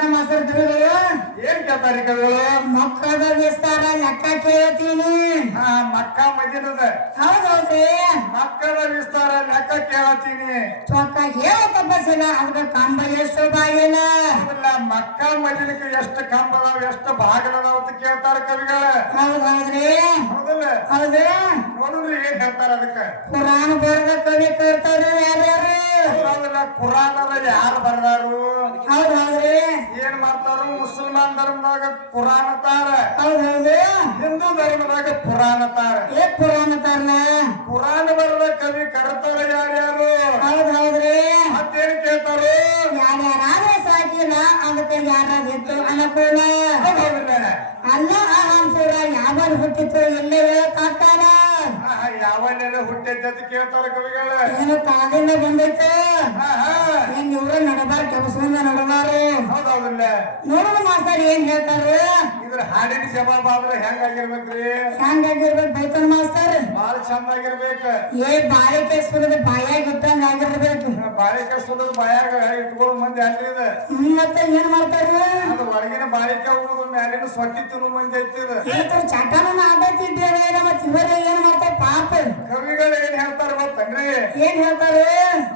ಕೇಳ್ತಾರ ಮಾಸ್ತರ್ ಕವಿಗಳು ಏನ್ ಕೇಳ್ತಾರಿ ಕವಿಗಳು ಮಕ್ಕಳ ವಿಸ್ತಾರ ಲೆಕ್ಕ ಕೇಳ್ತೀನಿ ಮಕ್ಕ ಮದಿನದ ಹೌದೌದ್ರಿ ಮಕ್ಕಳ ವಿಸ್ತಾರ ಲೆಕ್ಕ ಕೇಳತ್ತೀನಿ ಚೊಕ್ಕ ಹೇಳ ತಪ್ಪಿಸಿಲ್ಲ ಅದಕ್ಕೆ ಕಂಬ ಎಷ್ಟು ಬಾಗಿಲ್ಲ ಮಕ್ಕ ಮದಿನಕ್ಕೆ ಎಷ್ಟು ಕಂಬ ಅದಾವ ಎಷ್ಟು ಭಾಗಲದಾವ ಅಂತ ಕೇಳ್ತಾರ ಕವಿಗಳ ಹೌದೌದ್ರಿ ಹೌದಲ್ಲ ಹೌದು ನೋಡಿದ್ರಿ ಏನ್ ಹೇಳ್ತಾರ ಅದಕ್ಕ ಪುರಾಣ ಬರೆದ ಕವಿ ಕೇಳ್ತಾರ ಯಾರ್ಯಾರು ಹೌದಲ್ಲ ಪುರಾಣದ ಯಾರು ಬರ್ದಾರು ಹೌದೌದ್ರಿ ಏನ್ ಮಾಡ್ತಾರು ಮುಸಲ್ಮಾನ್ ಧರ್ಮದಾಗ ಪುರಾಣ ತಾರ ಹೌದೌದು ಹಿಂದೂ ಧರ್ಮದಾಗ ಪುರಾಣ ತಾರ ಏಕ್ ಪುರಾಣ ತಾರಲ್ಲ ಪುರಾಣ ಬರದ ಕವಿ ಕರ್ತಾರ ಯಾರ್ಯಾರು ಹೌದೌದ್ರಿ ಮತ್ತೇನ್ ಕೇಳ್ತಾರು ಯಾರ್ಯಾರಾದ್ರೆ ಸಾಕಿಲ್ಲ ಅದಕ್ಕೆ ಯಾರಾದಿತ್ತು ಅನುಕೂಲ ಹೌದೌದಿಲ್ಲ ಅಲ್ಲ ಆ ಹಂಸೂರ ಯಾವಾಗ ಹುಟ್ಟಿತ್ತು ಎಲ್ಲೇ ಹೇಳಕ್ಕಾಗ್ತಾರ ಯಾವಲ್ಲೆಲ್ಲ ಹುಟ್ಟಿದ್ದ ಅಂತ ಕೇಳ್ತಾರ ಕವಿಗಳ ಏನು ಕಾದಿಂದ ಬಂದೈತೆ ಹಾ ಹಾ ಹೆಂಗ್ ಇವ್ರ ನಡಬಾರ ಕೆಲಸದಿಂದ ನಡಬಾರು ಹೌದೌದಿಲ್ಲ ನೋಡುವ ಮಾಸ್ತರ್ ಏನ್ ಹೇಳ್ತಾರ ಇದ್ರ ಹಾಡಿನ ಜವಾಬ್ ಆದ್ರೆ ಹೆಂಗಾಗಿರ್ಬೇಕ್ರಿ ಹೆಂಗಾಗಿರ್ಬೇಕು ಬೈತನ್ ಮಾಸ್ತರ್ ಬಾಳ ಚಂದ ಆಗಿರ್ಬೇಕ ಏ ಬಾಳಿಕೆ ಸುರದ ಬಾಯಾಗ ಇಟ್ಟಂಗ ಆಗಿರ್ಬೇಕು ಬಾಳಿಕೆ ಸುಡೋದು ಬಾಯಾಗ ಇಟ್ಕೊಳ್ಳೋ ಮಂದಿ ಅಲ್ಲಿದ ಮತ್ತೆ ಏನ್ ಮಾಡ್ತಾರ ಅದು ಹೊರಗಿನ ಬಾಳಿಕೆ ಉಳಿದು ಮ್ಯಾಲಿನ ಸೊಟ್ಟಿ ತಿನ್ನು ಮಂದಿ ಐತಿದ ಏತರ ಚಟನ ಆಡತ್ತಿದ್ದೇವೆ ಮತ್ ಇವರ ಏನ್ ಮಾಡ್ತಾರ ಪಾಪ ಕವಿಗಳು ಏನ್ ಹೇಳ್ತಾರ ಗೊತ್ತನ್ರಿ ಏನ್ ಹೇಳ್ತಾರ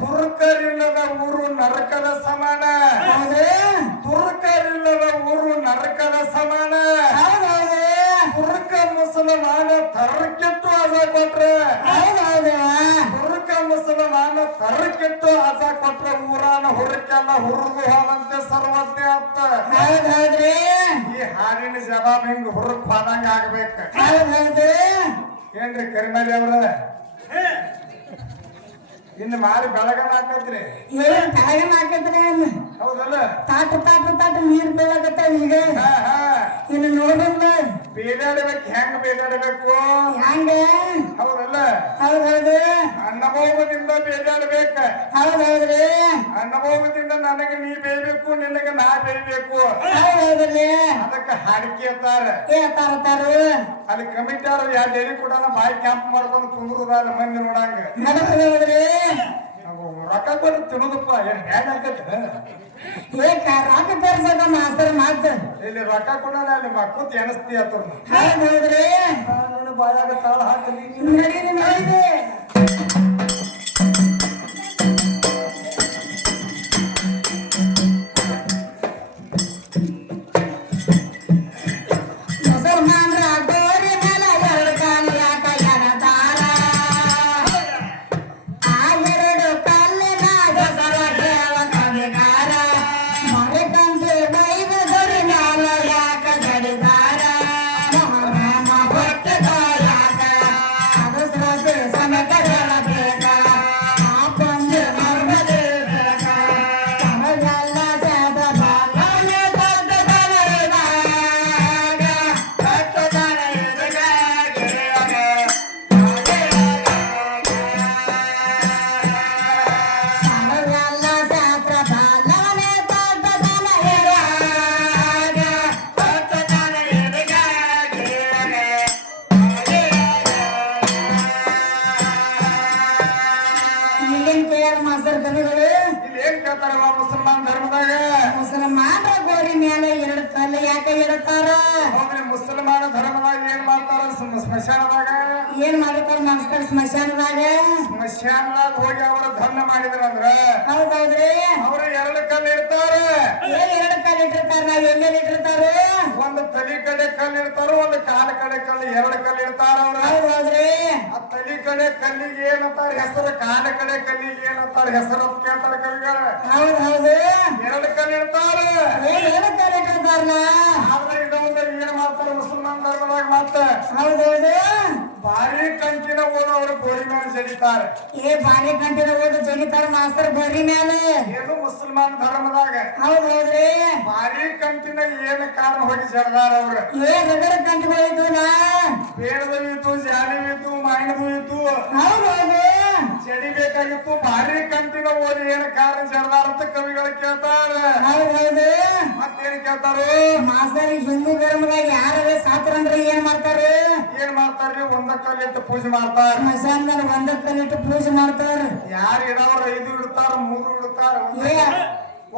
ತುರ್ಕರಿಲ್ಲದ ಊರು ನರಕದ ಸಮಾನ ಹೌದು ತುರ್ಕರಿಲ್ಲದ ಊರು ನರಕದ ಸಮಾನ ಹೌದೌದು ತುರ್ಕ ಮುಸಲ್ಮಾನ ತರಕ್ಕಿಟ್ಟು ಅಜ ಕೊಟ್ರ ಹೌದೌದು ತುರ್ಕ ಮುಸಲ್ಮಾನ ತರಕ್ಕಿಟ್ಟು ಅಜ ಕೊಟ್ರ ಊರಾನ ಹುರಕ್ಕೆಲ್ಲ ಹುರುದು ಹೋದಂತೆ ಸರ್ವಜ್ಞ ಅಂತ ಹೌದೌದ್ರಿ ಈ ಹಾಡಿನ ಜವಾಬ್ ಹಿಂಗ್ ಹುರುಕ್ ಹೋದಂಗ ಆಗ್ಬೇಕ ಹೌದೌದು ಏನ್ರಿ ಕರಿಮರಿ ಅವ್ರ ಇನ್ನು ಮಾರಿ ಬೆಳಗನ ಹಾಕತ್ರಿ ಏನ್ ಕೆಳಗೆ ಹಾಕಿದ್ರೆ ಹೌದಲ್ಲ ತಾಟ ನೀರ್ ಬೀಳಕತ್ತ ಈಗ ಹಾ ಹಾ ಇನ್ನು ನೋಡಿಲ್ಲ ಬೇದಾಡ್ಬೇಕು ಹೆಂಗ್ ಬೇದಾಡ್ಬೇಕು ಹಂಗ ಹೌದಲ್ಲ ಹೌದೌದು ಅನ್ನಭೋಗದಿಂದ ಬೇದಾಡ್ಬೇಕ ಹೌದೌದ್ರಿ ಅನ್ನಭೋಗದಿಂದ ನನಗೆ ನೀ ಬೇಯ್ಬೇಕು ನಿನಗೆ ನಾ ಬೇಯ್ಬೇಕು ಹೌದೌದ್ರಿ ಅದಕ್ಕೆ ಹಾಡಿಕೆ ಅಂತಾರ ತಾರು ಅಲ್ಲಿ ಕಮಿಟಿಯವ್ರು ಯಾವ ಡೈರಿ ಕೂಡ ಬಾಯಿ ಕ್ಯಾಂಪ್ ಮಾಡ್ಕೊಂಡು ಕುಂದ್ರದಾರ ಮಂದಿ ನೋಡಂಗ ನಡದ್ರಿ ರೊಕ್ಕ ಕೊಟ್ಟು ತಿನ್ನೋದಪ್ಪ ಏನ್ ಹ್ಯಾಂಗ್ ಹಾಕತ್ತ ಏಕ ರಾಕ ತರ್ಸಕ ಮಾಸ್ತರ್ ಮಾತು ಇಲ್ಲಿ ರೊಕ್ಕ ಕೊಡ ಅಲ್ಲಿ ಕೂತ್ ಎನಸ್ತಿ ಆತವ್ರ ಹೌದೌದ್ರಿ ಬಾಯಾಗ ತಾಳ ಹಾಕಲಿ ನಡೀರಿ ನಡೀರಿ ಮುಸಲ್ಮಾನ್ರ ಗೋರಿ ಮೇಲೆ ಎರಡು ಕಾಲು ಯಾಕ ಎಡತಾರ ಆ ಎರಡು ಕಲ್ಲಿನಾಗ ಸರ ಕೇಳ ಕವಿಗಾರ ಮರಿಕಂದು ಬೈದು ಗೋರಿ ಮ್ಯಾಲ ಯಾಕ ಗಡಿದಾರ ಮೊಹರಮ ಹೊಟ್ಟೆಗ ಯಾಕ ಅದು ಶ್ರದ್ಧೆ ಸಮೇತ ಹೇಳಬೇಕ ಆ ಪಂಜೆ ಮರ್ಮದೇಬೇಕ ತಮಗೆಲ್ಲ ಸೇದ ಬಾಲನೆ ದೊಡ್ಡ ತಲೆದಾಗ ತಮಗೆಲ್ಲ ಶಾಸ್ತ್ರ ಬಾಲನೆ ದೊಡ್ಡ ಈಗಿನ ಕೇಳ ಮಾಸ್ತರ್ ಕವಿಗಳು ಇಲ್ಲಿ ಏನ್ ಕೇಳ್ತಾರಲ್ಲ ಮುಸಲ್ಮಾನ್ ಧರ್ಮದಾಗ ಮುಸಲ್ಮಾನರ ಗೋರಿ ಮೇಲೆ ಎರಡು ಕಲ್ಲು ಯಾಕೆ ಇಡುತ್ತಾರ ಹೌದ್ರಿ ಮುಸಲ್ಮಾನ ಧರ್ಮದಾಗ ಏನ್ ಮಾಡ್ತಾರ ಸ್ಮಶಾನದಾಗ ಏನ್ ಮಾಡ್ತಾರ ಮಾಸ್ತರ್ ಸ್ಮಶಾನದಾಗ ಸ್ಮಶಾನದಾಗ ಹೋಗಿ ಅವರ ಧರ್ಮ ಮಾಡಿದ್ರಂದ್ರ ಹೌದೌದ್ರಿ ಅವ್ರು ಎರಡು ಕಲ್ಲು ಇರ್ತಾರ ಏನ್ ಎರಡು ಕಲ್ಲು ಇಟ್ಟಿರ್ತಾರ ನಾವ್ ಎಲ್ಲೆಲ್ಲಿ ಇಟ್ಟಿರ್ತಾರ ಒಂದು ತಲಿ ಕಡೆ ಕಲ್ಲು ಇರ್ತಾರ ಒಂದು ಕಾಲ ಕಡೆ ಕಲ್ಲು ಎರಡು ಕಲ್ಲು ಇರ್ತಾರ ಅವ್ರ ಹೌದೌದ್ರಿ ಆ ತಲಿ ಕಡೆ ಕಲ್ಲಿಗೆ ಏನಂತಾರ ಹೆಸರು ಕಾಲ ಕಡೆ ಕಲ್ಲಿಗೆ ಏನಂತಾರ ಹೆಸರು ಅಂತ ಕೇಳ್ತಾರ ಕವಿಗಳ ಹೌದೌದು ಎರಡು ಕಲ್ಲು ಇರ್ತಾರ ಏನ್ ಎರಡು ಕಲ್ಲು ಇಟ್ಟಿರ್ತಾರಲ್ಲ ಆದ್ರೆ ಇದೊಂದು ಏನ್ ಮಾಡ್ತಾರ ಮುಸಲ್ಮಾನ್ ಧರ್ಮದಾಗ ಮತ್ತ ಹೌದೌದು ಭಾರಿ ಕಂಚಿನ ಓದವ್ರು ಗೋರಿ ಮೇಲೆ ಜಡಿತಾರೆ ಏ ಬಾರಿ ಗಂಟಿನ ಓದು ಜಗಿತಾರ ಮಾಸ್ತರ್ ಗೋರಿ ಮೇಲೆ ಏನು ಮುಸಲ್ಮಾನ್ ಧರ್ಮದಾಗ ಹೌದೌದ್ರಿ ಭಾರಿ ಕಂಟಿನ ಏನ್ ಕಾರಣ ಹೋಗಿ ಜಡದಾರ ಅವ್ರ ಏ ರಗಡ ಗಂಟುಗಳು ಇದ್ವಲ್ಲ ಬೇಡದು ಇತ್ತು ಜಾಲಿವು ಇತ್ತು ಮಾಯಿನದು ಇತ್ತು ಹೌದೌದು ಜಡಿಬೇಕಾಗಿತ್ತು ಭಾರಿ ಕಂಟಿನ ಓದಿ ಏನ್ ಕಾರಣ ಜಡದಾರ ಅಂತ ಕವಿಗಳು ಕೇಳ್ತಾರ ಹೌದೌದು ಮತ್ತೇನ್ ಕೇಳ್ತಾರು ಮಾಸ್ತರ್ ಹಿಂದೂ ಧರ್ಮದಾಗ ಯಾರೇ ಸಾತ್ರಂದ್ರೆ ಏನ್ ಮಾಡ್ತಾರೆ ಏನ್ ಮಾಡ್ತಾರ್ರಿ ಒಂದ ಕಲ್ಲಿಟ್ಟು ಪೂಜೆ ಮಾಡ್ತಾರ ಸ್ಮಶಾನದಲ್ಲಿ ಒಂದ ಕಲ್ಲಿಟ್ಟು ಪೂಜೆ ಮಾಡ್ತಾರ ಯಾರು ಇಡವ್ರ 5 ಇಡ್ತಾರ 3 ಇಡ್ತಾರ ಏ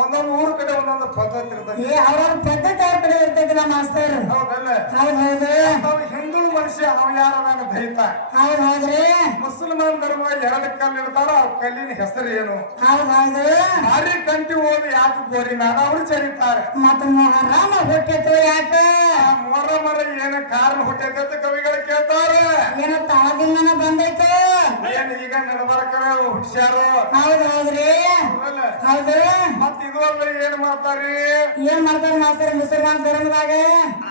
ಒಂದೊಂದು ಊರ್ ಕಡೆ ಒಂದೊಂದು ಪದ್ಧತಿ ಇರ್ತದೆ. ಅವ್ರವ್ರ ಪದ್ಧತಿ ಅವ್ರ ಕಡೆ ಇರ್ತೈತಿಲ್ಲ ಮಾಸ್ತರ್. ಹೌದಲ್ಲ? ಹೌದು ಅವ ಹಿಂದುಳು ಮನುಷ್ಯ ಅವ ಯಾರದಾನ ದೈತ. ಹೌದ್ರಿ. ಮುಸಲ್ಮಾನ್ ಧರ್ಮ ಎರಡು ಕಲ್ಲು ಇಡ್ತಾರ, ಅವ್ ಕಲ್ಲಿನ ಹೆಸರು ಏನು? ಹೌದು. ಭಾರಿ ಕಂಟಿ ಹೋಗಿ ಯಾಕೆ ಗೋರಿ ನಾಡ ಅವ್ರು ಚರಿತಾರೆ. ಮತ್ತ ಮೊಹರಂ ಹುಟ್ಟಿತು ಯಾಕ? ಮೊಹರಂ ಏನ ಕಾರಣ ಹುಟ್ಟೈತೆ ಅಂತ ಕವಿಗಳು ಕೇಳ್ತಾರೆ. ಏನ ತಳದಿಂದನ ಬಂದೈತೆ ಏನ್ ಈಗ ನಡಬರ್ಕರ ಹುಡ್ಸ್ಯಾರು. ಹೌದ್ರಿ. ಹೌದು. ಮತ್ ಇದು ಅಲ್ಲ ಏನ್ ಮಾಡ್ತಾರಿ? ಏನ್ ಮಾಡ್ತಾರ ಮಾಸ್ತರ್ ಮುಸಲ್ಮಾನ್ ಧರ್ಮದಾಗ?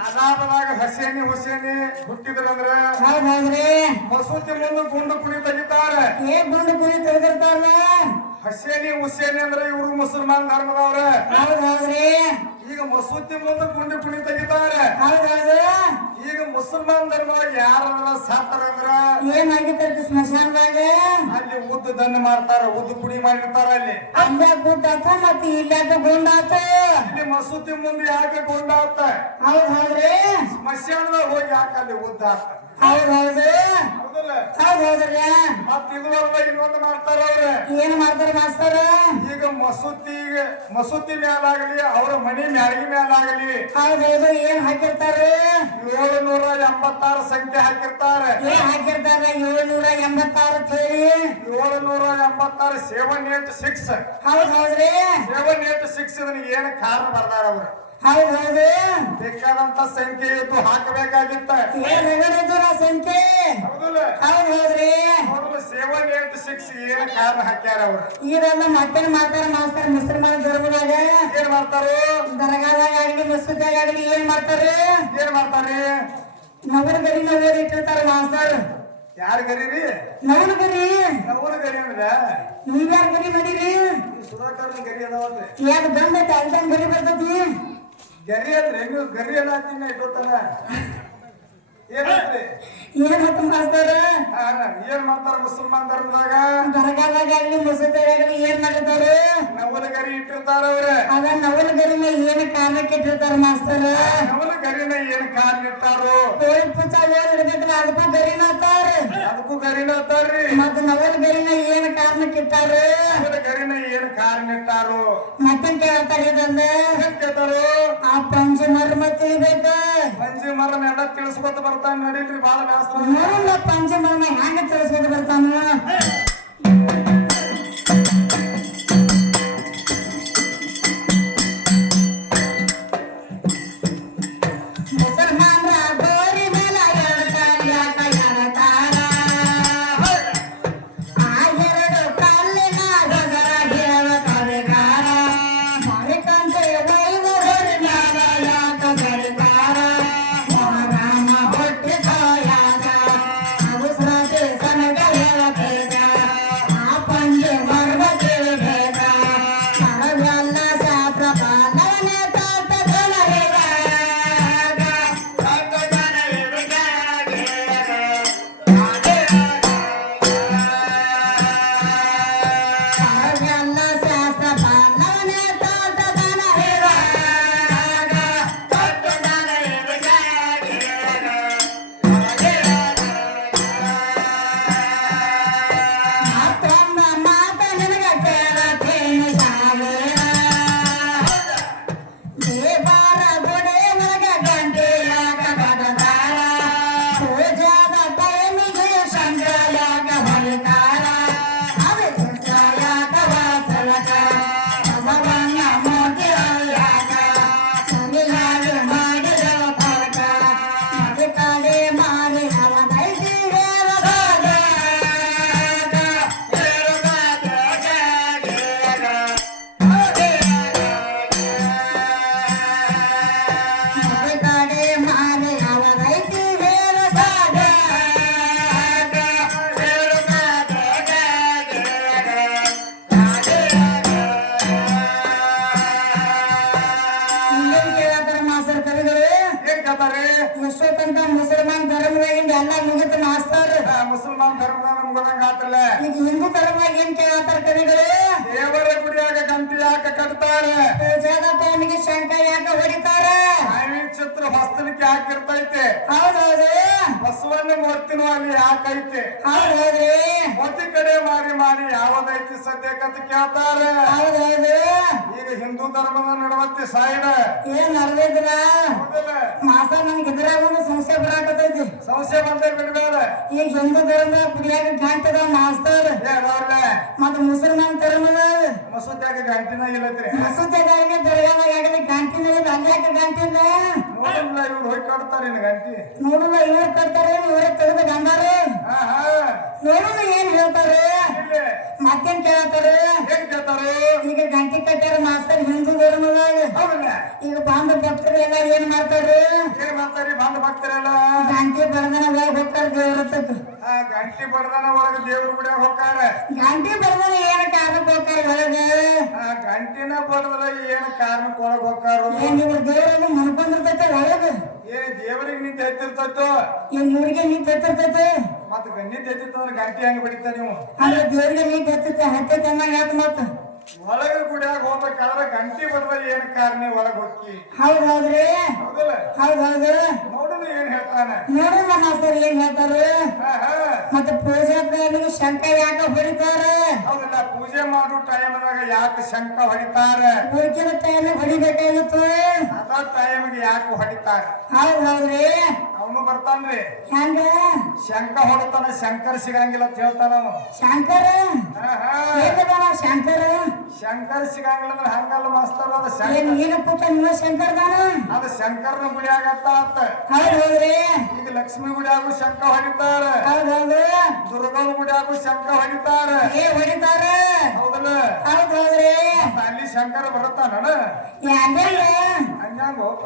ಅದಾದಾಗ ಹಸೇನಿ ಹುಸೇನಿ ಹುಟ್ಟಿದ್ರಂದ್ರ ಹೌದ್ರಿ. ಮಸೂತಿ ಮುಂದೆ ಗುಂಡು ಕುಣಿ ತೆಗಿತಾರೆ. ಗುಂಡು ಕುರಿ ತೆಗೆದಿರ್ತಾರಲ್ಲ. ಹಸೇನಿ ಹುಸೇನಿ ಅಂದ್ರೆ ಇವ್ರು ಮುಸಲ್ಮಾನ್ ಧರ್ಮದವ್ರ. ಹೌದ್ರಿ. ಈಗ ಮಸೂತಿ ಮುಂದೆ ಗುಂಡು ಕುಣಿ ತೆಗಿತಾರೆ. ಹೌದು. ಈಗ ಮುಸಲ್ಮಾನ್ ಧರ್ಮದಾಗ ಯಾರ ಸಾತಾರಂದ್ರ ಏನಾಗಿತ್ತ ಸ್ಮಶಾನದಾಗ? ಅಲ್ಲಿ ಉದ್ದು ದಂಡ ಮಾಡ್ತಾರ, ಉದ್ದು ಪುಡಿ ಮಾಡಿರ್ತಾರ. ಅಲ್ಲಿ ಅಲ್ಲೇ ಗುಡ್ಡಾತ ಮತ್ತೆ ಇಲ್ಲಾಕ ಗುಂಡಾತ. ಇಲ್ಲಿ ಮಸೂತಿ ಮುಂದೆ ಯಾಕೆ ಗುಂಡಾತ? ಹೌದ್ರಿ. ಸ್ಮಶಾನದಾಗ ಹೋಗಿ ಯಾಕೆ ಅಲ್ಲಿ ಉದ್ದ ಆತ? ಹೌದು. ಹೌದಲ್ಲ? ಹೌದ್ರಿ. ಮತ್ ಇದುವಲ್ಲ ಇನ್ನೊಂದು ಮಾಡ್ತಾರ ಅವ್ರ. ಏನ್ ಮಾಡ್ತಾರ ಮಾಸ್ತರ? ಈಗ ಮಸೂತಿ ಮ್ಯಾಲಾಗಲಿ ಅವ್ರ ಮನಿ ಮ್ಯಾಳಿಗೆ ಮ್ಯಾಲಾಗಲಿ ಹೌದು. ಏನ್ ಹಾಕಿರ್ತಾರ? 786 ಸಂಖ್ಯೆ ಹಾಕಿರ್ತಾರೆ. ಏನ್ ಹಾಕಿರ್ತಾರ? 786 ಅಂತ ಹೇಳಿ 786 786. ಹೌದ್ರಿ. 786 ಇದನ್ನ ಏನ್ ಕಾರಣ ಬರ್ದಾರ ಅವ್ರು? ಹೌದು. ಬೇಕಾದಂತ ಸಂಖ್ಯೆ ಇದ್ದು ಹಾಕಬೇಕಾಗಿತ್ತ. ಏನ್ ಹೆಗಡಿದ್ರು ಆ ಸಂಖ್ಯೆ? ಹೌದಲ್ಲ? ಹೌದ್ರಿ. ಅವ್ರು 786 ಏನ್ ಕಾರಣ ಹಾಕ್ಯಾರ ಅವ್ರು? ಇದೆಲ್ಲ ಮತ್ತೇನ್ ಮಾಡ್ತಾರ ಮಾಸ್ತರ್ ಮುಸಲ್ಮಾನ ಧರ್ಮದಾಗ? ಏನ್ ಮಾಡ್ತಾರು? ದರ್ಗಾದಾಗ ಆಗ್ಲಿ ಮಸೂದಿಯಾಗ ಆಗ್ಲಿ ಏನ್ ಮಾಡ್ತಾರ? ಏನ್ ಮಾಡ್ತಾರ್ರಿ? ನವರ ಗರಿನ ಓದಿ ಇಟ್ಟಿರ್ತಾರ ಮಾಸ್ತರ್. ಯಾರ ಗರಿರಿ? ನವನ ಗರಿ. ನವನ ಗರಿ ಅಂದ್ರ ನೀವ್ಯಾರ ಗರಿ ಮಾಡಿರಿ? ಸುಧಾಕರ್ನ ಗರಿ ಅದಾವಲ್ರಿ. ಯಾಕೆ ಬಂದೈತೆ ಅಲ್ದಂಗ್ ಗರಿ ಬರ್ತೈತಿ? ಗರಿ ಅಂದ್ರೆ ನೀವು ಗರಿ ಏನಾಗ್ತೀನಿ ಇಟ್ಟೋತಲ್ಲ ಏನಂದ್ರಿ? ಏನಂತ ಮಾಸ್ತರ? ಏನ್ ಮಾಡ್ತಾರ ಮುಸಲ್ಮಾನ್ ಧರ್ಮದಾಗ? ದರ್ಗಾದಾಗ ಆಗ್ಲಿ ಮಸೂದಿಯಾಗ ಆಗ್ಲಿ ಏನ್ ಮಾಡಿರ್ತಾರ? ನವಲ ಗರಿ ಇಟ್ಟಿರ್ತಾರ ಅವ್ರ. ಅದ ನವಲ ಗರಿನ ಏನ್ ಕಾರಣಕ್ಕೆ ಇಟ್ಟಿರ್ತಾರ ಮಾಸ್ತರ? ನವಲ ಗರಿನ ಏನ್ ಕಾರಣ ಇಟ್ಟಾರು? ಕೋಳಿ ಪುಚ್ಚ ಓದ್ ಇಡ್ಬೇಕಲ್ಲ ಅದಕ್ಕೂ ಗರಿನ ಅತ್ತಾರ. ಅದಕ್ಕೂ ಗರಿನ ಅತ್ತಾರ್ರಿ. ಮತ್ತ ನವಲ ಗರಿನ ಏನ್ ಕಾರಣಕ್ಕೆ ಇಟ್ಟಾರ? ನವಲ ಗರಿನ ಏನ್ ಕಾರಣ ಇಟ್ಟಾರು? ಮತ್ತೇನ್ ಕೇಳ್ತಾರ ಇದಂದ? ಏನ್ ಕೇಳ್ತಾರು? ಆ ಪಂಚ ಮರ್ಮ ತಿಳಿಬೇಕ. ಪಂಚಿ ಮರನ ಎಲ್ಲ ತಿಳಿಸ್ಕೊತ ಬರ್ತಾನ. ನಡೀಲ್ರಿ ಬಾಳ ವ್ಯಾಸ ನೋಡಲ್ಲ ಪಂಚ ಮರ್ಮ ಹೆಂಗ ತಿಳಿಸ್ಕೊತ ಬರ್ತಾನ? ಮುಸಲ್ಮಾನ್ರ ಗೋರಿ ಮೇಲ ಎಳ್ತಾರ ಯಾಕ ಎಳ್ತಾರ? ಆ ಎರಡು ಕಲ್ಲಿನ ಗಗರ ಹೇಳ ಕವಿಗಾರ. ಮರಿಕಂತೆ ವೈವ ಗೋರಿ ಮ್ಯಾಲ ಯಾಕ ಗರಿತಾರ? ಮೊಹರಂ ಹುಟ್ಟಿತ ಯಾಕ? ಅವಸರತೆ ಸನಗ ಹೇಳಬೇಕ. ಆ ಪಂಚ ಮರ್ಮ ತಿಳಿಬೇಕ. ಮರವೆಲ್ಲ ಶಾಸ್ತ್ರ ಪಾಲನೆ ತಾತ ಜನರಿಗಾಗ. ಮರವೆಲ್ಲ ಶಾಸ್ತ್ರ ಪಾಲನೆ ತಾತ ಜನರಿಗಾಗ. ಮತ್ತೊಂದ ಮಾತ ನಿನಗ ಕೇಳತೇನೆ ಶಾಲೆಯ. ದೇವರ ಗುಡಿ ಒಳಗ ಗಂಟೆ ಯಾಕ ಬಡದಾರ? ಪೂಜಾದ ಟೈಮಿಗೆ ಶಂಕ ಯಾಕ ಹೊಲಿತಾರ? ಅವೆ ಶಂಕ ಯಾಕ ವಾಸಲಕ? ಬಸವಣ್ಣ ಮೋದಿ ಯಾಕ? ಸರಿಯಾಗಿ ಮಾಡಿದ ತರ್ಕ. ಮದಿ ಕಡೆ ಮಾರಿ ಅವದೈತಿ ಹೇಳದಾಗ. ಮದಿ ಕಡೆ ಮಾರಿ ಅವದೈತಿ ಹೇಳದಾಗ. ಇನ್ನೇನ್ ಕೇಳತ್ತಾರ ಮಾಸ್ತರ್ ಕವಿಗಳು? ಏನ್ ಕೇಳ್ತಾರ್ರಿ? ಎಷ್ಟೋ ತನಕ ಮುಸಲ್ಮಾನ್ ಧರ್ಮದಾಗಿಂದ ಎಲ್ಲ ಮುಗಿತು ಮಾಸ್ತರ್. ಮುಸಲ್ಮಾನ್ ಧರ್ಮದಾಗ ಮುಗದಂಗ ಆತಲ್ಲ. ಈಗ ಹಿಂದೂ ಧರ್ಮದಾಗ ಏನ್ ಕೇಳತ್ತಾರ ಕವಿಗಳು? ದೇವರ ಗುಡಿಯಾಗ ಗಂಟೆ ಯಾಕೆ ಕಟ್ತಾರೆ? ಪೂಜಾದ ಟೈಮಿಗೆ ಶಂಕ ಯಾಕ ಹೊಡಿತಾರ? ಆಯ್ವಿ ಚಿತ್ರ ಹೊಸ್ತಲಿಕ್ಕೆ ಹಾಕಿರ್ತೈತೆ. ಹೌದೌದು ಬಸವಣ್ಣ ಮೂರ್ತಿನೂ ಅಲ್ಲಿ ಯಾಕೈತೆ? ಹೌದೌದ್ರಿ ಮೂರ್ತಿ ಕಡೆ ಮಾರಿ ಮಾರಿ ಯಾವದೈತಿ ಸದ್ಯಕ್ಕಂತ ಕೇಳ್ತಾರೆ. ಹೌದೌದು ಈಗ ಹಿಂದೂ ಧರ್ಮದ ನಡವತ್ತಿ ಸಾಯಿನ ಏನ್ ನಡೆದಿದ್ರ ಹೌದಿಲ್ಲ? ಮಾಸ್ತರ ನನ್ಗೆ ಇದ್ರಾಗ ಒಂದು ಸಂಶಯ ಬರಾಕತೈತಿ. ಸಂಶಯ ಬಂದ್ರೆ ಬಿಡ್ಬೇಡ. ಈಗ ಹಿಂದೂ ಧರ್ಮ ಕುಡಿಯಾಕ ಗಂಟದ ಮಾಸ್ತರ್ ಅವ್ರಲ್ಲ ಮತ್ತ ಮುಸಲ್ಮಾನ್ ಧರ್ಮದ ಮಸೂದ್ಯಾಗ ಗಂಟಿನ ಇಲ್ಲತ್ರಿ. ಮಸೂತಿದಾಗ ದರ್ಗಾದಾಗ ಆಗಲಿ ಗಂಟಿನ ಇಲ್ಲ ಅಲ್ಲಿ ಯಾಕೆ ಗಂಟಿಲ್ಲ ನೋಡಲ್ಲ ಇವ್ರು ಹೋಗಿ ಕಟ್ತಾರೆ ಇನ್ನು ಗಂಟಿ. ನೋಡುವ ಇವ್ರು ಕಟ್ತಾರೆ ಇವರೇ ತೆಗೆದು ಗಂಗಾರ ಹಾ ಹಾ ನೋಡುವ ಏನ್ ಹೇಳ್ತಾರೆ ಇಲ್ಲಿ ಮತ್ತೇನ್ ಕೇಳ್ತಾರೆ ಏನ್ ಕೇಳ್ತಾರೆ? ಈಗ ಗಂಟಿ ಕಟ್ಟಾರ ಮಾಸ್ತರ್ ಹಿಂದೂ ಧರ್ಮದಾಗ. ಹೌದಲ್ಲ? ಈಗ ಬಂದ ಭಕ್ತರು ಎಲ್ಲ ಏನ್ ಮಾಡ್ತಾರೆ ಏನ್ ಮಾಡ್ತಾರಿ ಬಂದ ಭಕ್ತರೆಲ್ಲ? ಗಂಟಿ ಬಡದನ ಒಳಗೆ ಹೋಗ್ತಾರೆ ದೇವ್ರತ್ತಕ್ಕೆ. ಆ ಗಂಟಿ ಬಡದನ ಒಳಗೆ ದೇವ್ರ ಗುಡಿಯಾಗ ಹೋಗ್ತಾರೆ. ಗಂಟಿ ಬಡದನ ಏನ್ ಕಾರಣಕ್ಕೆ ಹೋಗ್ತಾರೆ ಒಳಗೆ? ಆ ಗಂಟಿನ ಬಡದ್ರ ಏನ್ ಕಾರಣಕ್ಕೆ ಒಳಗ್ ಹೋಗ್ತಾರೋ? ಏನ್ ಇವ್ರ ದೇವರನ್ನು ಮನ್ಕೊಂಡಿರ್ತೈತೆ ಒಳಗೆ? ಏನ್ ದೇವರಿಗೆ ನಿಂತ ಎತ್ತಿರ್ತೈತೋ? ಏನ್ ಇವ್ರಿಗೆ ನಿಂತ ಎತ್ತಿರ್ತೈತೆ? ಮತ್ತ ನಿಂತ ಎತ್ತಿತ್ತಂದ್ರ ಗಂಟಿ ಹೆಂಗ್ ಬಿಡಿತ ನೀವು? ಅಂದ್ರೆ ದೇವ್ರಿಗೆ ನಿಂತ ಎತ್ತೈತೆ ಹತ್ತೈತೆ ಅನ್ನಂಗ ಆಯ್ತು ಮತ್ತ. ಒಳಗ ಗುಡಿಯಾಗ ಹೋಗ್ಬೇಕಾದ್ರೆ ಗಂಟಿ ಬಡದ ಏನ್ ಕಾರಣ ಒಳಗ್ ಹೋಗಿ? ಹೌದೌದ್ರಿ ಹೌದಲ್ಲ? ಹೌದೌದು ನೋಡುನು ಏನ್ ಹೇಳ್ತಾನೆ? ನೋಡೋಣ ಮಾಸ್ತರ್ ಏನ್ ಹೇಳ್ತಾರೆ. ಹಾ ಹಾ ಮತ್ತೆ ಪೂಜಾ ಟೈಮಿಗೆ ಶಂಕ ಯಾಕ ಹೊಡಿತಾರೆ? ಹೌದಲ್ಲ? ಪೂಜೆ ಮಾಡೋ ಟೈಮ್ದಾಗ ಯಾಕೆ ಶಂಕ ಹೊಡಿತಾರೆ? ಉಳ್ಕಿದ ಟೈಮಿಗೆ ಹೊಡಿಬೇಕಾಗಿತ್ತು. ಅದ ಟೈಮ್ಗೆ ಯಾಕೆ ಹೊಡಿತಾರೆ? ಹೌದೌದ್ರಿ ಅವನು ಬರ್ತಾನ್ರಿ. ಹೆಂಗ ಶಂಕ ಹೊಡತಾನ ಶಂಕರ್ ಸಿಗಂಗಿಲ್ಲ ಅಂತ ಹೇಳ್ತಾನ ಅವ. ಶಂಕರ ಹಾ ಹಾ ಹೇಗದಾನ ಶಂಕರ? ಶಂಕರ್ ಸಿಗಂಗಿಲ್ಲ ಅಂದ್ರೆ ಹಂಗಲ್ಲ ಮಾಸ್ತರ್. ಅದ ಏನ್ ಶಂಕರ್ ಏನಪ್ಪ ನೀವ ಶಂಕರ್ದಾನ? ಅದ ಶಂಕರ್ನ ಗುಡಿ ಆಗತ್ತ ಆತ. ಹೌದೌದ್ರಿ ಈಗ ಲಕ್ಷ್ಮಿ ಗುಡಿಯಾಗೂ ಶಂಕ ಹೊಡಿತಾರ. ಹೌದೌದು ದುರ್ಗನ ಗುಡಿಯಾಗೂ ಶಂಕ ಹೊಡಿತಾರ. ಏ ಹೊಡಿತಾರ. ಹೌದಲ್ಲ? ಹೌದೌದ್ರಿ ಮತ್ತ ಅಲ್ಲಿ ಶಂಕರ ಬರುತ್ತಾನ ಹಂಗಂಗ ಹಂಗಂಗೋಪ.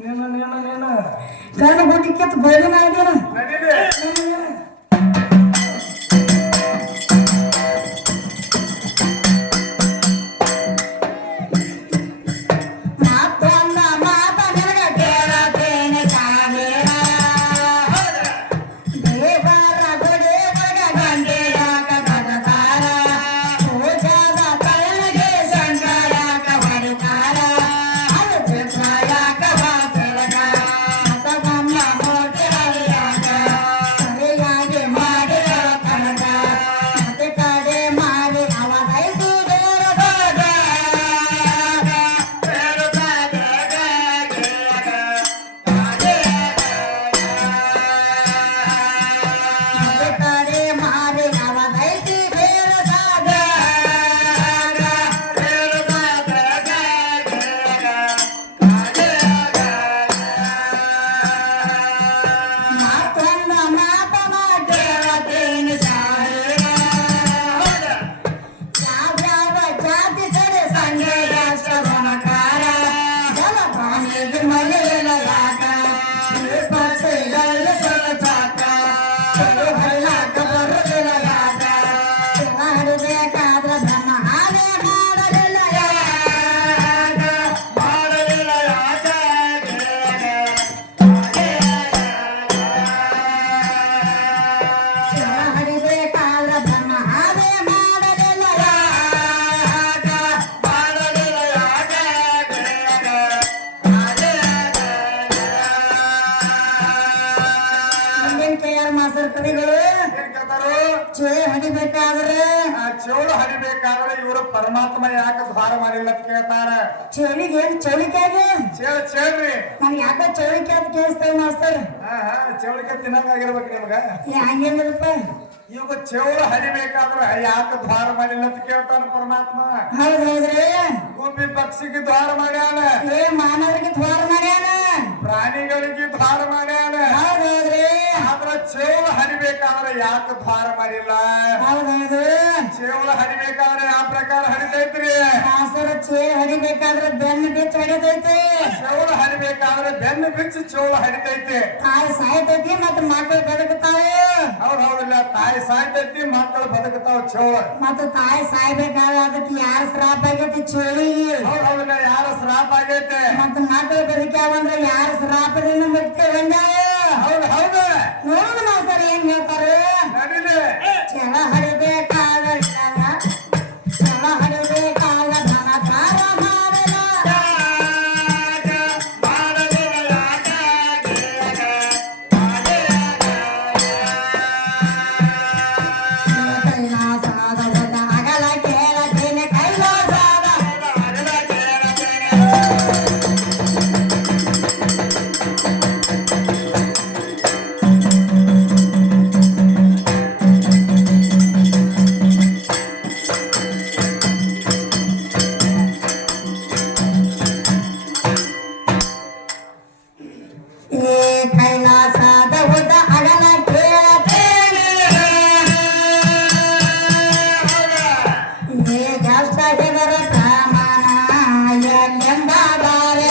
ನೀನು ನೀನು ನೀನು ಕಣ್ಣು ಗುಡ್ಡಿ ಕಿತ್ತು ಗೋಲಿ ಮಾಡಿದೇನು ನಡೀಲಿ. ಮತ್ತೊಂದ ಮಾತ ನಿನಗ ಕೇಳತೇನೆ ಕಾವೇರ. ದೇವರ ಗುಡಿ ಒಳಗ ಗಂಗೆ ಯಾಕ ಬಗತಾರ? ಪೂಜಾದ ಕೈಗೆ ಶಂಕ ಯಾಕ ಹೊಡಿತಾರ? ಅದು ಚಿತ್ರ ಯಾಕ ಬಾಚಲಗ? ಸಗಮ್ಮ ಮೂರ್ತಿ ಹರಿಯಾಗ ಸರಿಯಾಗಿ ಮಾಡಿ ಕನಕ ಮತ್ತೆ ಕಡೆ ಮಾಡಿ ಅವದೈದು ದೇವರ ಭಾಗ. ಕಡೆ ಮಾರಿ ಅವದೈತಿ ಬೇರ ಸಾಗ. ಮತ್ತೊಂದ ಮಾತನ ಕೇಳತೇನೆ ಸಾವಿರ. ಯಾವ್ಯಾವ ಜಾತಿ ಕಡೆ ಸಂಘದ ಶ್ರವಣಕಾರ ಜಲಪಾನಿಗೆ ಮಳೆಯಲ್ಲ ಯಾಕ? ಪಕ್ಷಿಗಳು ಸೊಲಚಾಕ ಹಳ್ಳಾಕ ಬರುದಿಲ್ಲ ಯಾಕ? ಮಾಡಬೇಕಾದ್ರೆ ಬ್ರಹ್ಮ ಹಾಗೆ ಮಾಡಲಿಲ್ಲ ಯಾಕ? ಮಾಡಲಿಲ್ಲ ಯಾಕೆ? ಹಡಿಬೇಕಾದ್ರೆ ಬ್ರಹ್ಮ ಹಾಗೆ ಮಾಡಲಿಲ್ಲ ಯಾಕ? ಮಾಡಲಿಲ್ಲ ಯಾಕೆ? ಮುಂದಿನ ಕೈಯಾರ ಮಾಸ್ತರ್ ಕವಿಗಳು ಏನ್ ಕೇಳ್ತಾರು? ಚೇ ಹಡಿಬೇಕಾದ್ರೆ ಆ ಚೋಳು ಹಡಿಬೇಕಾದ್ರೆ ಇವರು ಪರಮಾತ್ಮ ಯಾಕೆ ದ್ವಾರ ಮಾಡಿಲ್ಲ ಅಂತ ಕೇಳ್ತಾರ. ಚಳಿಗೆ ಏನ್ ಚಳಿಕಾಗೆ ಚೇಳ್ರಿ. ನನ್ ಯಾಕ ಚಳಿಕೆ ಅಂತ ಕೇಳಿಸ್ತೇವೆ ಮಾಸ್ತರ್. ಹಾ ಹಾ ಚೌಳಿಕೆ ತಿನ್ನಂಗಾಗಿರ್ಬೇಕು ನಿಮ್ಗ. ಹಂಗೇನಿಲ್ಲಪ್ಪ. ಇವಾಗ ಚೌಳು ಹರಿಬೇಕಾದ್ರೆ ಯಾಕೆ ದ್ವಾರ ಮಾಡಿಲ್ಲ ಅಂತ ಕೇಳ್ತಾನ ಪರಮಾತ್ಮ. ಹೌದೌದ್ರಿ ಗುಬ್ಬಿ ಪಕ್ಷಿಗೆ ದ್ವಾರ ಮಾಡ್ಯಾನ, ಏ ಮಾನವರಿಗೆ ದ್ವಾರ ಮಾಡ್ಯಾನ. ಪ್ರಾಣಿಗಳಿಗೆ ದ್ವಾರ ಮಾಡ್ಯಾನ. ಹೌದೌದ್ರಿ ಆದ್ರ ಚೌಳು ಹರಿಬೇಕಾದ್ರೆ ಯಾಕೆ ದ್ವಾರ ಮಾಡಿಲ್ಲ? ಹೌದೌದು ಚೌಳು ಹರಿಬೇಕಾದ್ರೆ ಯಾವ ಪ್ರಕಾರ ಹರಿತೈತ್ರಿ? ಮಾಸ್ತರ ಚೇ ಹಡಿಬೇಕಾದ್ರೆ ಬೆನ್ನು ಬಿಚ್ಚ ಹಡಿತೈತಿ. ಚೌಳು ಹರಿಬೇಕಾದ್ರೆ ಬೆನ್ನು ಬಿಚ್ಚಿ ಚೌಳು ಹರಿತೈತಿ. ತಾಯಿ ಸಾಯ್ತೈತಿ ಮತ್ತ ಮಕ್ಕಳು ಬದುಕುತ್ತಾವೆ. ಹೌದ್ ಹೌದಿಲ್ಲ, ತಾಯಿ ಸಾಯ್ತೈತಿ ಮಕ್ಕಳು ಬದುಕುತ್ತಾವ ಚೌಳು. ಮತ್ತ ತಾಯಿ ಸಾಯ್ಬೇಕಾದ್ರೆ ಅದಕ್ಕೆ ಯಾರ ಶ್ರಾಪ ಆಗೈತಿ ಚಳಿಗೆ? ಹೌದ್ ಹೌದಿಲ್ಲ, ಯಾರ ಶ್ರಾಪ ಆಗೈತೆ? ಮತ್ತ ಮಕ್ಕಳು ಬದುಕ್ಯಾವಂದ್ರ ಯಾರ ಶ್ರಾಪದಿಂದ ಮುಕ್ತಿ ಬಂದಾವ? ಹೌದ್ ಹೌದು. ನೋಡೋಣ ಮಾಸ್ತರ ಏನ್ ಹೇಳ್ತಾರೆ. ನಡೀಲಿ. ಛಲ ಹಡಿಬೇಕಾದ ಛಲ ಹಡಿಬೇಕಾದ ಧನಕಾರ ಮಾಡಲ. ಇತಿಹಾಸದ ಉದ್ದ ಅಗಲ ಕೇಳತೇನೆ ಈಗಷ್ಟ ಇದರ ಪ್ರಮಾಣ ಎಲ್ಲೆಂದಾದರೆ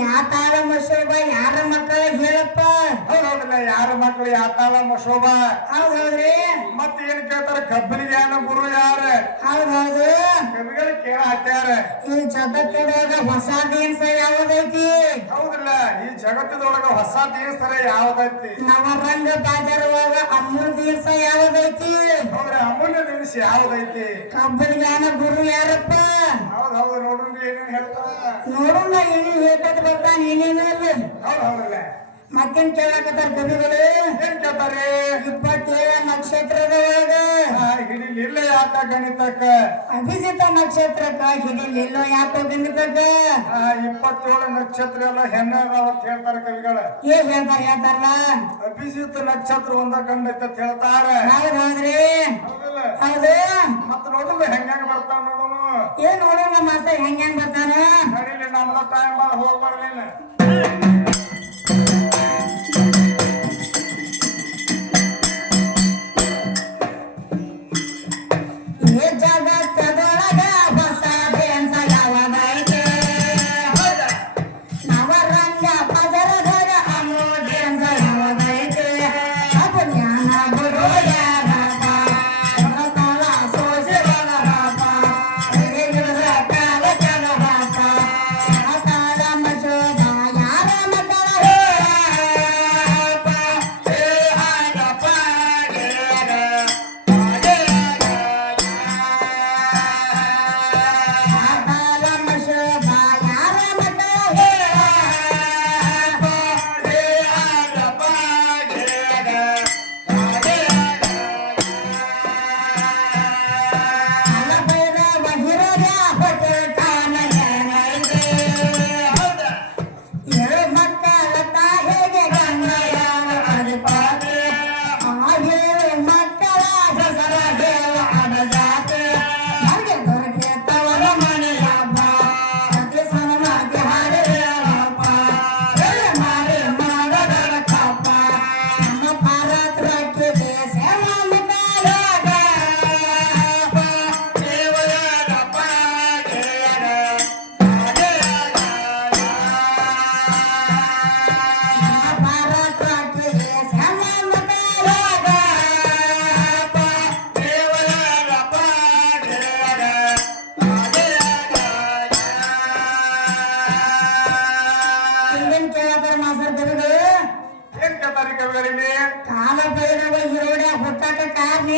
ಯಾತಾಳ ಮಶೋಬ ಯಾರ ಮಕ್ಕಳ ಹೇಳಪ್ಪ ಹೌದೌದಲ್ಲ ಯಾರ ಮಕ್ಕಳು ಯಾತಾಳ ಮಶೋಬ ಹೌದ್ ಹೌದ್ರಿ ಮತ್ತ ಏನ್ ಕೇಳ್ತಾರ ಕಬ್ಬಲಿಗೆ ಯಾನ ಗುರು ಯಾರ ಹೌದ್ ಹೌದು ಕವಿಗಳು ಕೇಳ ಹಾಕ್ಯಾರ ಈ ಜಗತ್ತದೊಳಗ ಹೊಸ ದೇಶ ಯಾವ್ದೈತಿ ಹೌದಲ್ಲ ಈ ಜಗತ್ತದೊಳಗ ಹೊಸ ದೇವಸ್ಥಾನ ಯಾವ್ದೈತಿ ನವರಂಗ ಬಾಜಾರ್ ಒಳಗ ಅಮೂಲ್ ದೇಶ ಯಾವ್ದೈತಿ ಹೌದ್ರ ಅಮೂಲ್ಯ ದಿವಸ ಯಾವ್ದೈತಿ ಕಬ್ಬನ ಜ್ಞಾನ ಗುರು ಯಾರಪ್ಪ ಹೌದ್ ಹೌದು ನೋಡ್ರಿ ಏನೇನ್ ಹೇಳ್ತಾರ ನೋಡೋಣ ಏನೇನ್ ಹೇಳ್ತದ ಬರ್ತಾನ ಏನೇನು ಹೌದ್ ಹೌದಲ್ಲ ಮತ್ತೇನ್ ಕೇಳಾಕತ್ತಾರ ಕವಿಗಳು ಏನ್ ಕೇಳ್ತಾರಿ 27 ನಕ್ಷತ್ರದ ಒಳಗ ಹಿಡಿಲಿಲ್ಲ ಯಾಕ ಗಣಿತಕ್ಕ ಅಭಿಜಿತ ನಕ್ಷತ್ರಕ್ಕ ಹಿಡಿಲಿಲ್ಲೋ ಯಾಕೋ ಗಣಿತಕ್ಕ 27 ನಕ್ಷತ್ರ ಎಲ್ಲ ಹೆಣ್ಣಾರ ಅಂತ ಹೇಳ್ತಾರ ಕವಿಗಳ ಏನ್ ಹೇಳ್ತಾರಲ್ಲ ಅಭಿಜಿತ ನಕ್ಷತ್ರ ಒಂದ ಕಂಡೈತೆ ಅಂತ ಹೇಳ್ತಾರ ಹೌದ್ ಹೌದ್ರಿ ಹೌದಲ್ಲ ಹೌದು ಮತ್ತ ನೋಡಿಲ್ಲ ಹೆಂಗ ಬರ್ತಾವ ನೋಡೋಣ ಏನ್ ನೋಡೋಣ ಮಾಸ್ತರ್ ಹೆಂಗ್ ಬರ್ತಾನ ನಡೀಲಿ ನಮ್ದ ಟೈಮ್ ಬಾಳ ಹೋಗ್ಬಾರ್ಲಿಲ್ಲ ಜಗತ್ತದೊಳಗ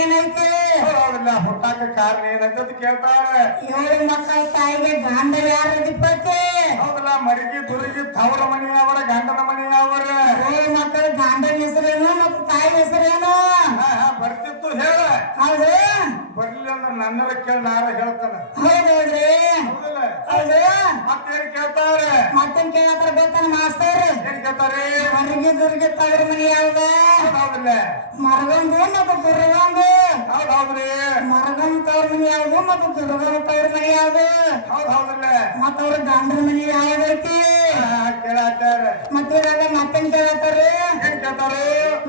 ಏನೈತಿ ಹೌದಿಲ್ಲ ಹುಟ್ಟಾಕ ಕಾರಣ ಏನಂತ ಕೇಳ್ತಾಳೆ 7 ಮಕ್ಕಳ ತಾಯಿಗೆ ಗಂಡ ಯಾರದಿಪ್ಪತ್ತೆ ಹೌದಲ್ಲ ಮರಿಗೆ ದುರಿಗೆ ತವರ ಮನೆಯವರ ಗಂಡನ ಮನೆಯವರ 7 ಮಕ್ಕಳ ಗಂಡನ ಹೆಸರೇನು ಮತ್ತು ತಾಯಿ ಹೆಸರೇನು ಬರ್ತಿತ್ತು ಹೇಳ ಹೌದು ಬರ್ಲಿಲ್ಲ ಅಂದ್ರೆ ನನ್ನರ ಕೇಳಿ ನಾರ ಹೇಳ್ತಾನ ಹೌದೌದ್ರಿ ಹೌದಿಲ್ಲ ಹೌದು ಮತ್ತೇನ್ ಕೇಳ್ತಾರೆ ಮತ್ತೇನ್ ಕೇಳತ್ತಾರ ಗೊತ್ತಾನ ಮಾಸ್ತರ್ ಏನ್ ಕೇಳ್ತಾರೆ ಮರಿಗೆ ದುರ್ಗೆ ತವರ ಮನೆ ಯಾವ್ದ ಹೌದಿಲ್ಲ ಮರಗೊಂದು ಮತ್ತು ದುರ್ಗೊಂದು ಹೌದ್ರಿ ಮರಗಂ ತವ್ರ ಮನೆ ಯಾವ್ದು ಮತ್ತು ದುರ್ಗಂ ತವ್ರ ಮನೆ ಯಾವ್ದು ಹೌದಿಲ್ಲ ಮತ್ತ ಅವ್ರ ಗಂಡನ ಮನೆ ಯಾವ್ದೈತಿ ಕೇಳಾಚಾರ ಮತ್ತಿದಾಗ ಮತ್ತೇನ್ ಕೇಳತ್ತಾರ ಏನ್ ಕೇಳ್ತಾರು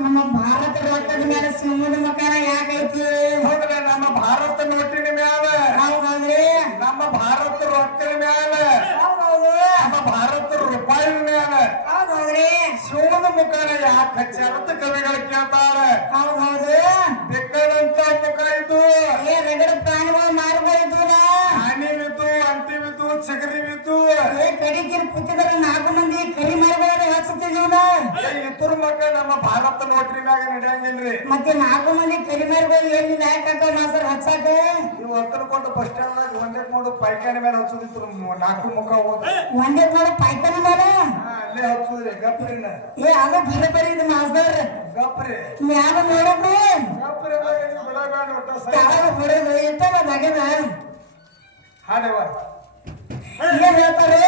ನಮ್ಮ ಭಾರತ ರೊಕ್ಕದ ಮೇಲೆ ಸಿಂಹದ ಮಕರ ಯಾಕೈತಿ ಹೌದಿಲ್ಲ ನಮ್ಮ ಭಾರತ ನೋಟಿನ ಮ್ಯಾಲ ಹೌದೌದ್ರಿ ನಮ್ಮ ಭಾರತ ರೊಕ್ಕದ ಮ್ಯಾಲ ಹೌದೌದು ನಮ್ಮ ಭಾರತ ರೂಪಾಯಿ ಮ್ಯಾಲ ಹೌದೌದ್ರಿ ಶಿವನ ಮುಖಾನ ಯಾಕೆ ಹಚ್ಚಾರತ್ತ ಕವಿಗಳು ಕೇಳ್ತಾರ ಹೌದೌದು ಬೆಕ್ಕದಂತ ಮುಖ ಇದು ರಗಡ ಪ್ರಾಣಿಗಳು ಮಾರ್ಗಳಿದ್ವಲ್ಲ ಆನಿವಿದ್ದು ಅಂಟಿವಿದ್ದು ಚಿಗರಿವಿದ್ದು ಕಡಿಗಿನ ಪುತ್ತಿದ್ರ 4 ಮಂದಿ ಕರಿ ಮಾರ್ಗಳು ಹಚ್ಚುತ್ತಿದ್ದೀವಲ್ಲ ಇತರ ಮಕ್ಕ ನಮ್ಮ ಭಾರತ ನೋಟ್ರಿ ಮ್ಯಾಗ ನಡೆಯಂಗಿಲ್ರಿ ಮತ್ತೆ 4 ಮಂದಿ ಕರಿ ಮಾರ್ಗಳು ಎಲ್ಲಿ ನಾಯಕ ಮಾಸ್ತರ್ ಹಚ್ಚಾಕ ನೀವು ಹತ್ತರ್ಕೊಂಡು ಬಸ್ ಸ್ಟ್ಯಾಂಡ್ ದಾಗ ಒಂದೇ ಮಾಡು ಪೈಖಾನೆ ಮೇಲೆ ಹಚ್ಚುದಿತ್ತು 4 ಮುಖ ಹೋದ ಒಂದೇ ಮಾಡಿ ಪಾಯ್ಕಾನೆ ಮೇಲೆ ಅಲ್ಲೇ ಹಚ್ಚುದ್ರಿ ಗಪ್ರಿನ ಅದು ಬರಬರಿ ಇದು ಮಾಸ್ತರ್ ಗಪ್ರಿ ಮ್ಯಾಲ ನೋಡಬ್ರಿ ಗಪ್ರಿ ಬಿಡಬೇಡ ಒಟ್ಟ ಕೆಳಗ ಹೊಡೆದು ಇಟ್ಟದ ದಗದ ಹಾಡವ ಏನ್ ಹೇಳ್ತಾರೆ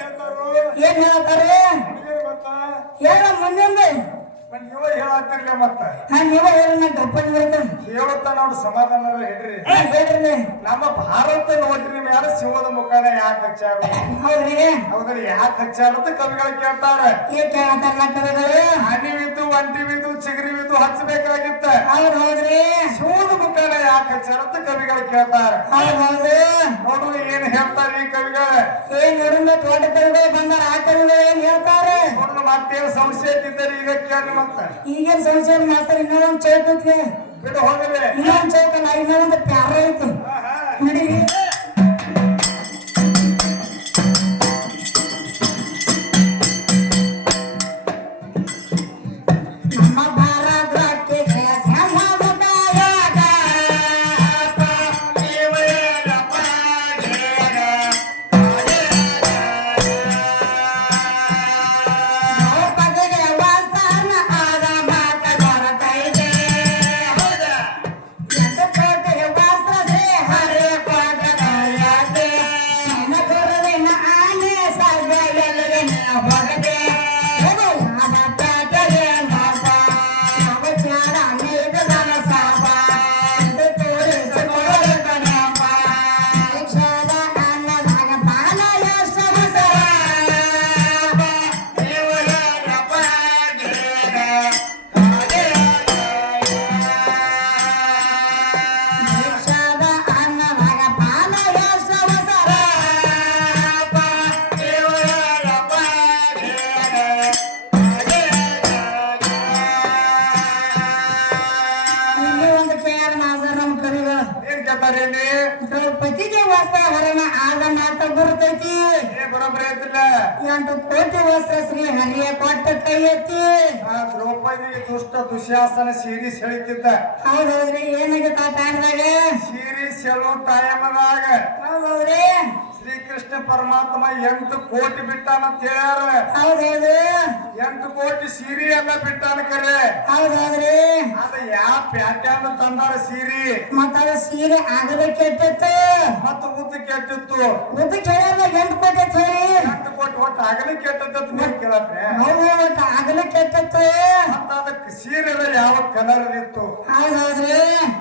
ಹೇಳ್ತಾರು ಏನ್ ಹೇಳ್ತಾರೆ ನಿಮ್ಗೇನ್ ಗೊತ್ತಾ ಹೇಳ ಮುಂದಿಂದ ನೀವ ಹೇಳತ್ತಿರ್ಲಿ ಮತ್ತ ನೀವ ಹೇಳಿ ನಾ ಗಪ್ಪನ್ ಬರ್ತೇನೆ ಹೇಳುತ್ತ ನಾವು ಸಮಾಧಾನ ಹೇಳ್ರಿ ಹೇಳ್ರಿ ನಮ್ಮ ಭಾರತ ನೋಟ್ರಿ ಮ್ಯಾಲ ಶಿವದ ಮುಖಾನ ಯಾಕೆ ಹಚ್ಚಾರ ಹೌದ್ರಿ ಹೌದ್ರಿ ಯಾಕೆ ಹಚ್ಚಾರ ಅಂತ ಕವಿಗಳು ಕೇಳ್ತಾರ ಏನ್ ಕೇಳತ್ತಾರಲ್ಲ ಕವಿಗಳು ಹನಿವಿದ್ದು ಅಂಟಿವಿದ್ದು ಚಿಗರಿವಿದ್ದು ಹಚ್ಚಬೇಕಾಗಿತ್ತ ಹೌದ್ರಿ ಶಿವದ ಮುಖಾನ ಯಾಕೆ ಹಚ್ಚಾರ ಅಂತ ಕವಿಗಳು ಕೇಳ್ತಾರ ಹೌದು ನೋಡು ಏನ್ ಹೇಳ್ತಾರ ಈ ಕವಿಗಳ ಏನ್ ನೋಡಿದ ತೋಟ ಕವಿಗಳು ಬಂದಾರ ಆ ಕವಿಗಳು ಏನ್ ಹೇಳ್ತಾರೆ ನೋಡು ಮತ್ತೇನು ಸಂಶಯ ಇದ್ದರೆ ಈಗ ಕೇಳಿ ಮತ್ತ ಈಗೇನ್ ಸಂಶಯ ಮಾಸ್ತರ್ ಇನ್ನೊಂದ್ ಚೌಕ್ ಐತಿ ಬಿಡು ಹೋಗಲಿ ಇನ್ನೊಂದ್ ಚೌಕಲ್ಲ ಇನ್ನೊಂದು ಪ್ಯಾರ ಐತಿ ನಡೀರಿ ನಮ್ಮ ಭಾರತಕ್ಕೆ ದ್ರೌಪದಿಗೆ ವಸ್ತ್ರ ಹರಣ ಆದ ಮಾತ ಗುರುತೈತಿ ಬರೋಬ್ಬರಿ ಐತಿಲ್ಲ 8 ಕೋಟಿ ವಸ್ತ್ರ ಶ್ರೀ ಹರಿಯ ಕೊಟ್ಟ ಕೈ ಎತ್ತಿ ದ್ರೌಪದಿಗೆ ದುಷ್ಟ ದುಶ್ಯಾಸನ ಸೀರಿ ಸೆಳಿತಿದ್ದ ಹೌದೌದ್ರಿ ಏನಾಗಿತ್ತ ಆ ಟೈಮ್ದಾಗ ಸೀರಿ ಸೆಳು ಟೈಮದಾಗ ಹೌದೌದ್ರಿ ಶ್ರೀಕೃಷ್ಣ ಪರಮಾತ್ಮ 8 ಕೋಟಿ ಬಿಟ್ಟಾನಂತ ಹೇಳ್ಯಾರ ಹೌದೌದು 8 ಕೋಟಿ ಸೀರಿ ಎಲ್ಲ ಬಿಟ್ಟಾನ ಕರೆ ಹೌದೌದ್ರಿ ಅದ ಯಾವ ಪ್ಯಾಟ್ಯಾನ ತಂದಾರ ಸೀರಿ ಮತ್ತ ಅದ ಸೀರೆ ಆಗದ ಕೆಟ್ಟಿತ್ತು ಮತ್ತು ಉದ್ದ ಕೆಟ್ಟಿತ್ತು ಉದ್ದ ಕೇಳಲ್ಲ 8 ಕೋಟಿ ಅಂತ ಹೇಳಿ 8 ಕೋಟಿ ಒಟ್ಟು ಆಗಲಿ ಕೆಟ್ಟದ್ದು ನೀವು ಕೇಳತ್ರೆ ಹೌದು ಒಟ್ಟು ಆಗದ ಕೆಟ್ಟಿತ್ತು ಮತ್ತ ಅದಕ್ಕೆ ಸೀರೆ ಯಾವ ಕಲರ್ ಇತ್ತು ಹೌದೌದ್ರಿ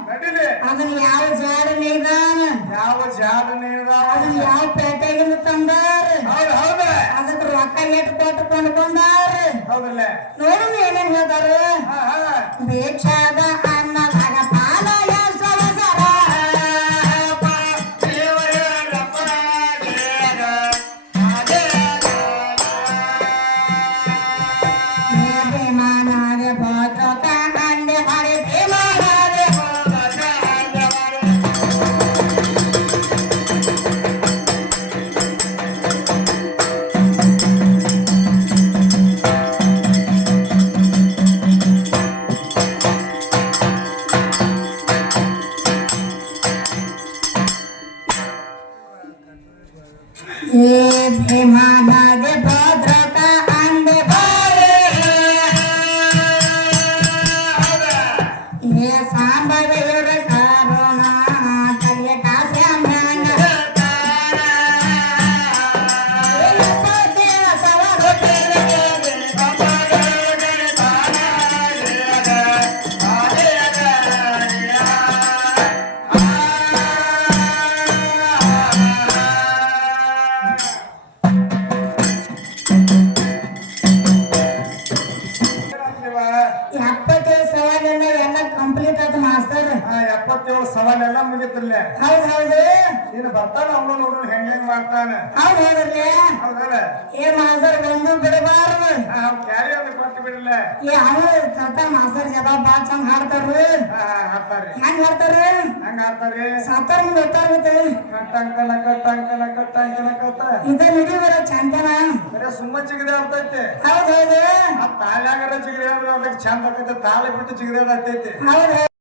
ನಡಿಲಿ ಅದನ್ನ ಯಾವ ಜಾಡ ನೇದಾನ ಯಾವ ಜಾಡ ಅದನ್ನ ಯಾವ ಪೇಟೆಗಿಂದ ತಂದಾರ ಹೌದು ಹೌದ ಅದಕ್ಕೆ ರೊಕ್ಕ ಎಟ್ಟು ಕೊಟ್ಟು ಕೊಂಡ್ಕೊಂಡಾರ ಹೌದಲ್ಲ ನೋಡುದು ಏನೇನ್ ಹೇಳ್ತಾರ ಭಿಕ್ಷಾದ ಅನ್ನದಾಗ ಪಾಲಯ ಸವಸರ ಭೀಮಾನಾದ ಭದ್ರತ ಅಂಡೆ ಹರಿ ಭೀಮ ಏ ಸಾಂಬವೆಯುರ ಕಾರೋಣ ಕಲಿಯ ಕಾಸ್ಯಾಂಬ್ರಾಂಗ ಎಪ್ಪತ್ತೇಳ ಸವಾಲು ಎಪ್ಪತ್ತೇಳು ಸವಾಲೆಲ್ಲ ಎಲ್ಲ ಕಂಪ್ಲೀಟ್ ಆಯ್ತು ಮಾಸ್ತರ್ 77 ಸವಾಲೆಲ್ಲ ಮುಗಿತಿರ್ಲೆ ಹೌದ್ ಹೌದು ಇನ್ನು ಬರ್ತಾನ ಅವನು ನೋಡ್ರಿ ಹೆಂಗ್ ಮಾಡ್ತಾನೆ ಹೌದ್ ಹೌದ್ರಿ ಹೌದಲ್ಲ ಏ ಮಾಸ್ತರ್ ಒಂದು ಬಿಡಬಾರ್ದು ಕ್ಯಾರಿ ಅದು ಕೊಟ್ಟು ಬಿಡಲ್ಲ ಏ ಅವ್ರು ಸತ ಮಾಸ್ತರ್ ಜಗ ಬಾಳ ಚಂದ ಹಾಡ್ತಾರ್ರಿ ಹಾಡ್ತಾರ್ರಿ ಹೆಂಗ್ ಹಾಡ್ತಾರ್ರಿ ಹಂಗ ಹಾಡ್ತಾರ್ರಿ ಸತ್ತಾರ ಮುಂದೆ ಗೊತ್ತಾಗುತ್ತೆ ಕಟ್ಟಂಕನ ಕಟ್ಟಂಕನ ಕಟ್ಟಂಕನ ಕಟ್ಟ ಇದ ನಡಿ ಬರ ಚಂದನ ಬರೇ ಸುಮ್ಮ ಚಿಗದೆ ಆಗ್ತೈತಿ ಹೌದ್ ಹೌದು ಆ ತಾಳ್ಯಾಗರ ಚಿಗದೆ ಅಂದ್ರೆ ಅದಕ್ಕೆ ಚಂದ ಆಕೈತೆ ತಾಳಿ ಬಿಟ್ಟು ಚಿಗದೆ ಆಗ್ತೈತಿ ಹೌದ್